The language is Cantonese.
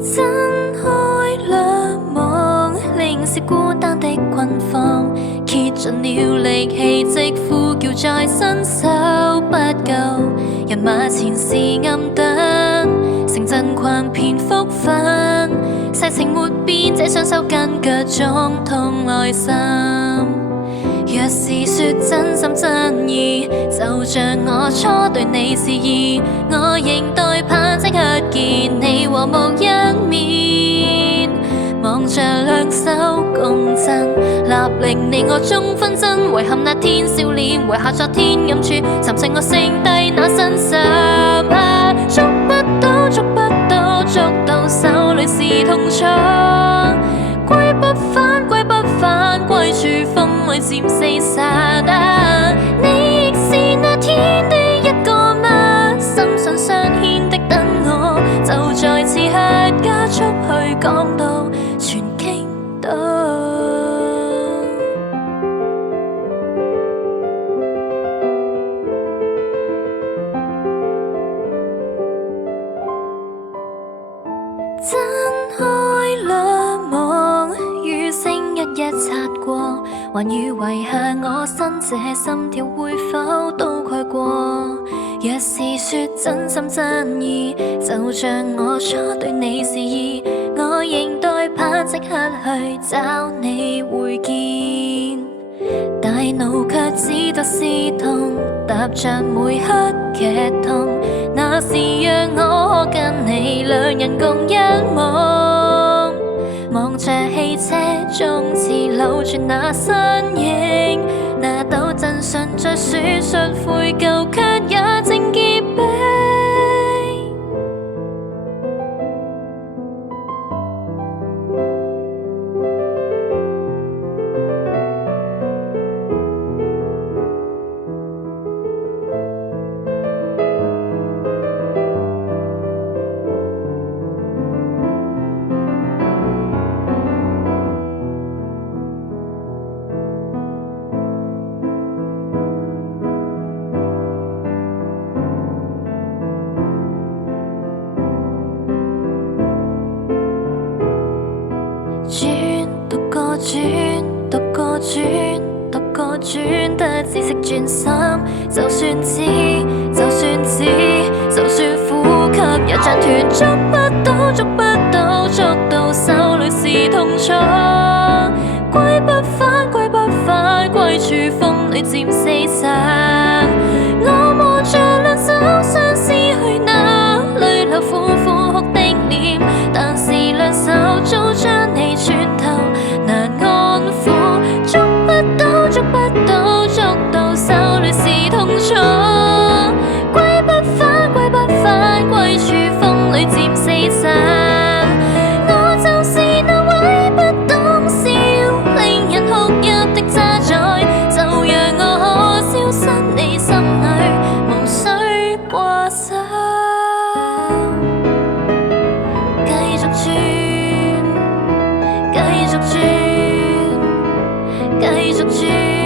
睜開兩望，凝視孤單的困況，竭盡了力氣，直呼叫再伸手不夠。人馬前是暗燈，城鎮逛遍福分，世情沒變，這雙手跟腳總痛內心。若是說真心真意，就像我初對你示意，我仍待盼即刻見你和睦一面。望着兩手共振，立令你我中紛爭，遺憾那天笑臉，遺下昨天暗處，尋尋我剩低那身心。捉不到，捉不到，捉到手裏是痛楚。歸不返，歸不返，歸處風裏漸四散。你亦是那天的一個嗎？心信相牽的等我，就在此刻加速去講到全傾倒。睜開兩望，雨聲一一擦過，還以為下我身這心跳會否都蓋過。若是說真心真意，就像我初對你示意，我仍待盼即刻去找你會見。大腦卻只得思痛，踏着每刻劇痛，那是讓我可跟你兩人共一夢。望着汽車中似流轉那身影，那斗真相在說述悔疚，卻也正結冰。轉獨個轉，獨個轉，獨個轉得只識轉心。就算知，就算知，就算呼吸也像斷，捉不到，捉不到，捉到手裏是痛楚。歸不返，歸不返，歸處風裏漸四散。我望着兩手相思去那淚流苦苦哭的臉，但是兩手早將你穿透，難安撫。捉不到，捉不到，捉到手裏是痛楚。歸不返，歸不返，歸處風裏漸四散。我就是那位不懂笑，令人哭泣的渣滓，就讓我可消失你心裏，無需掛手。繼續轉，繼續轉，繼續轉。